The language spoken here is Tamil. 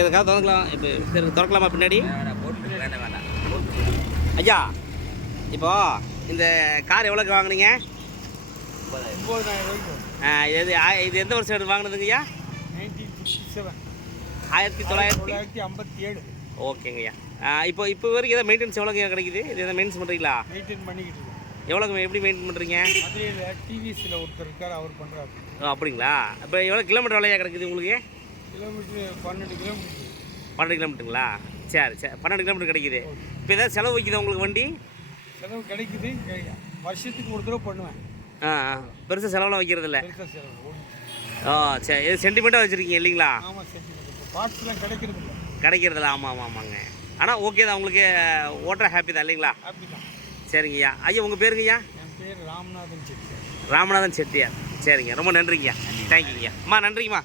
எதுக்காக திறக்கலாம் இப்போ திறக்கலாமா பின்னாடி? ஐயா இப்போ இந்த கார் எவ்வளோக்கு வாங்கினீங்க? 9,000 இது எந்த வருஷம் வாங்கினதுங்க ஐயா? 1957. ஓகேங்கய்யா. இப்போ வரைக்கும் எதாவது மெயின்டெனன்ஸ் எவ்வளோங்க கிடைக்குது? இது எதாவது மெயின்டெனன்ஸ் பண்ணுறீங்களா? மெயின்டைன் பண்ணிக்கிட்டு இருக்கோம். எவ்வளோங்க எப்படி மெயின்டைன் பண்ணுறீங்க? மதுரையில் டிவிஎஸில் ஒருத்தர் இருக்கார், அவர் பண்ணுறாரு. அப்படிங்களா? இப்போ எவ்வளோ கிலோமீட்டர் எவ்வளோயா கிடைக்குது உங்களுக்கு? Kilometre 12 kilometre. 12 கிலோமீட்டருங்களா? சரி 12 கிலோமீட்டர் கிடைக்குது. இப்போ ஏதாவது செலவு வைக்குதா உங்களுக்கு வண்டி? செலவு கிடைக்குது. வருஷத்துக்கு ஒரு தடவை பண்ணுவேன். பெருசாக செலவெல்லாம் வைக்கிறது இல்லை. பெருசாக செலவு. சரி. இது சென்டிமெண்ட்டாக வச்சுருக்கீங்க இல்லைங்களா? ஆமாம், சென்டிமெண்ட். பார்ட்ஸ்லாம் கிடைக்கிறதில்ல. கிடைக்கிறதில்ல. ஆமாங்க. ஆனால் ஓகே தான், உங்களுக்கு ஓட்டுற ஹாப்பி தான் இல்லைங்களா? ஹாப்பி தான். சரிங்கய்யா. ஐயா உங்கள் பேருங்கய்யா? என் பேர் ராமநாதன் செட்டியார். ராமநாதன் செட்டியார். சரிங்க, ரொம்ப நன்றிங்கய்யா. தேங்க்யூங்கய்யா. அம்மா நன்றிங்கம்மா.